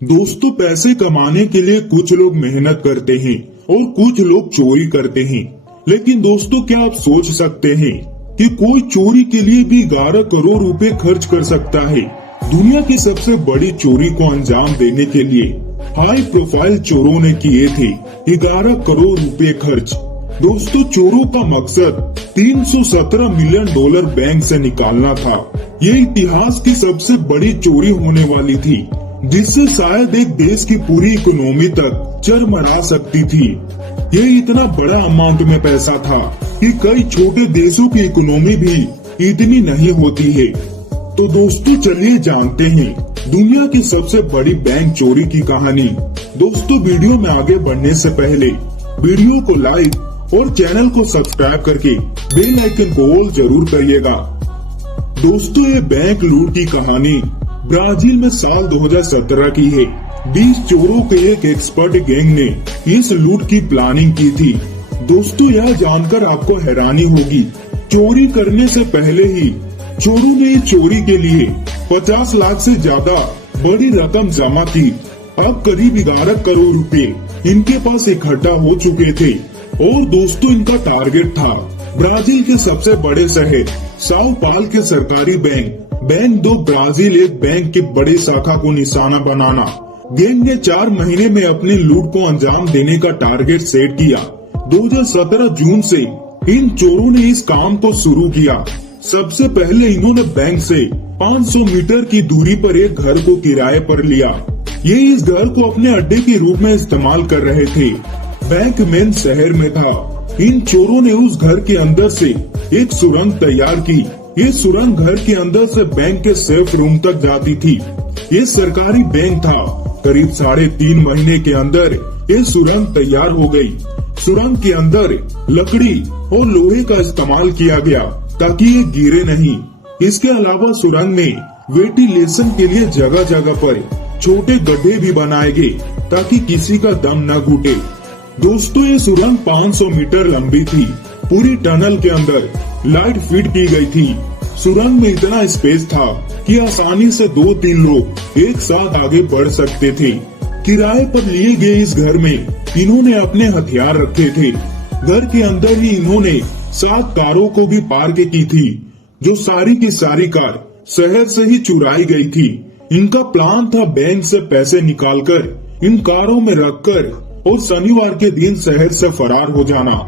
दोस्तों, पैसे कमाने के लिए कुछ लोग मेहनत करते हैं और कुछ लोग चोरी करते हैं। लेकिन दोस्तों, क्या आप सोच सकते हैं कि कोई चोरी के लिए भी 11 करोड़ रुपए खर्च कर सकता है? दुनिया की सबसे बड़ी चोरी को अंजाम देने के लिए हाई प्रोफाइल चोरों ने किए थे 11 करोड़ रुपए खर्च। दोस्तों, चोरों का मकसद $317 मिलियन बैंक से निकालना था। ये इतिहास की सबसे बड़ी चोरी होने वाली थी, जिससे शायद एक देश की पूरी इकोनॉमी तक चरमरा सकती थी। ये इतना बड़ा अमाउंट में पैसा था कि कई छोटे देशों की इकोनॉमी भी इतनी नहीं होती है। तो दोस्तों, चलिए जानते हैं दुनिया की सबसे बड़ी बैंक चोरी की कहानी। दोस्तों, वीडियो में आगे बढ़ने से पहले वीडियो को लाइक और चैनल को सब्सक्राइब करके बेल आइकन को ऑल जरूर करिएगा। दोस्तों, ये बैंक लूट की कहानी ब्राजील में साल 2017 की है। 20 चोरों के एक एक्सपर्ट गैंग ने इस लूट की प्लानिंग की थी। दोस्तों, यह जानकर आपको हैरानी होगी, चोरी करने से पहले ही चोरों ने इस चोरी के लिए 50 लाख से ज्यादा बड़ी रकम जमा की। अब करीब 11 करोड़ रुपए इनके पास इकट्ठा हो चुके थे और दोस्तों, इनका टारगेट था ब्राजील के सबसे बड़े शहर साओ पाल के सरकारी बैंक दो ब्राजील एक बैंक की बड़ी शाखा को निशाना बनाना। गैंग ने 4 महीने में अपनी लूट को अंजाम देने का टारगेट सेट किया। 2017 जून से इन चोरों ने इस काम को शुरू किया। सबसे पहले इन्होंने बैंक से 500 मीटर की दूरी पर एक घर को किराए पर लिया। ये इस घर को अपने अड्डे के रूप में इस्तेमाल कर रहे थे। बैंक मेन शहर में था। इन चोरों ने उस घर के अंदर से एक सुरंग तैयार की। ये सुरंग घर के अंदर से बैंक के सेफ रूम तक जाती थी। ये सरकारी बैंक था। करीब 3.5 महीने के अंदर ये सुरंग तैयार हो गई। सुरंग के अंदर लकड़ी और लोहे का इस्तेमाल किया गया ताकि ये गिरे नहीं। इसके अलावा सुरंग में वेंटिलेशन के लिए जगह जगह पर छोटे गड्ढे भी बनाए गए ताकि किसी का दम न घुटे। दोस्तों, ये सुरंग 500 मीटर लंबी थी। पूरी टनल के अंदर लाइट फिट की गई थी। सुरंग में इतना स्पेस था कि आसानी से 2-3 लोग एक साथ आगे बढ़ सकते थे। किराए पर लिए गए इस घर में इन्होंने अपने हथियार रखे थे। घर के अंदर ही इन्होंने 7 कारों को भी पार्क की थी, जो सारी की सारी कार शहर से ही चुराई गई थी। इनका प्लान था बैंक से पैसे निकालकर इन कारों में रखकर और शनिवार के दिन शहर से फरार हो जाना।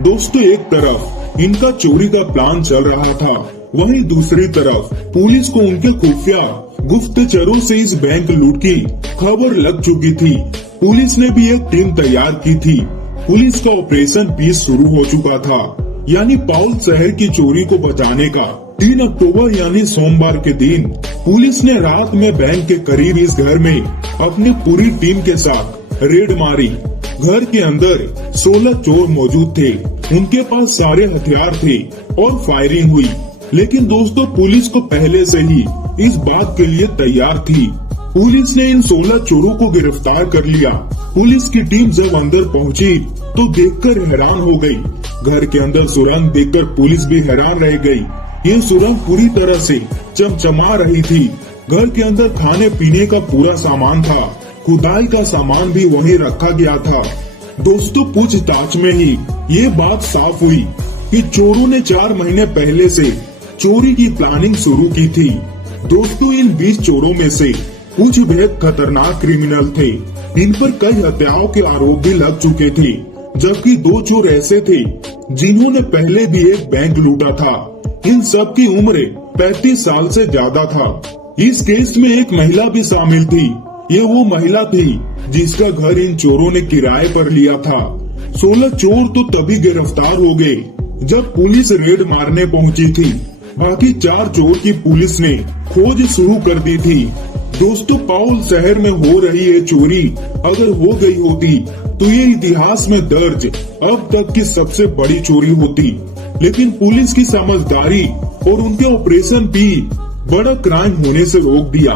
दोस्तों, एक तरफ इनका चोरी का प्लान चल रहा था, वहीं दूसरी तरफ पुलिस को उनके खुफिया गुप्तचरों से इस बैंक लूट की खबर लग चुकी थी। पुलिस ने भी एक टीम तैयार की थी। पुलिस का ऑपरेशन 20 शुरू हो चुका था, यानी पाउल शहर की चोरी को बचाने का। 3 अक्टूबर यानी सोमवार के दिन पुलिस ने रात में बैंक के करीब इस घर में अपनी पूरी टीम के साथ रेड मारी। घर के अंदर 16 चोर मौजूद थे। उनके पास सारे हथियार थे और फायरिंग हुई। लेकिन दोस्तों, पुलिस को पहले से ही इस बात के लिए तैयार थी। पुलिस ने इन 16 चोरों को गिरफ्तार कर लिया। पुलिस की टीम जब अंदर पहुंची तो देखकर हैरान हो गई। घर के अंदर सुरंग देखकर पुलिस भी हैरान रह गई। ये सुरंग पूरी तरह से चमचमा रही थी। घर के अंदर खाने पीने का पूरा सामान था। खुदाई का सामान भी वहीं रखा गया था। दोस्तों, पूछताछ में ही ये बात साफ हुई कि चोरों ने 4 महीने पहले से चोरी की प्लानिंग शुरू की थी। दोस्तों, इन 20 चोरों में से कुछ बेहद खतरनाक क्रिमिनल थे। इन पर कई हत्याओं के आरोप भी लग चुके थे, जबकि 2 चोर ऐसे थे जिन्होंने पहले भी एक बैंक लूटा था। इन सब की उम्र 35 साल से ज्यादा था। इस केस में एक महिला भी शामिल थी। ये वो महिला थी जिसका घर इन चोरों ने किराए पर लिया था। 16 चोर तो तभी गिरफ्तार हो गए जब पुलिस रेड मारने पहुंची थी। बाकी 4 चोर की पुलिस ने खोज शुरू कर दी थी। दोस्तों, पाउल शहर में हो रही ये चोरी अगर हो गई होती तो ये इतिहास में दर्ज अब तक की सबसे बड़ी चोरी होती। लेकिन पुलिस की समझदारी और उनके ऑपरेशन भी बड़ा क्राइम होने से रोक दिया।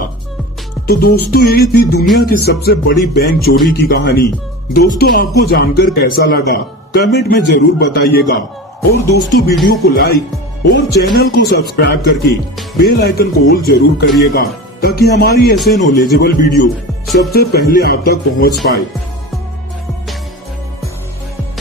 तो दोस्तों, ये थी दुनिया की सबसे बड़ी बैंक चोरी की कहानी। दोस्तों, आपको जानकर कैसा लगा कमेंट में जरूर बताइएगा। और दोस्तों, वीडियो को लाइक और चैनल को सब्सक्राइब करके बेल आइकन को ऑल जरूर करिएगा। ताकि हमारी ऐसे नॉलेजेबल वीडियो सबसे पहले आप तक पहुंच पाए।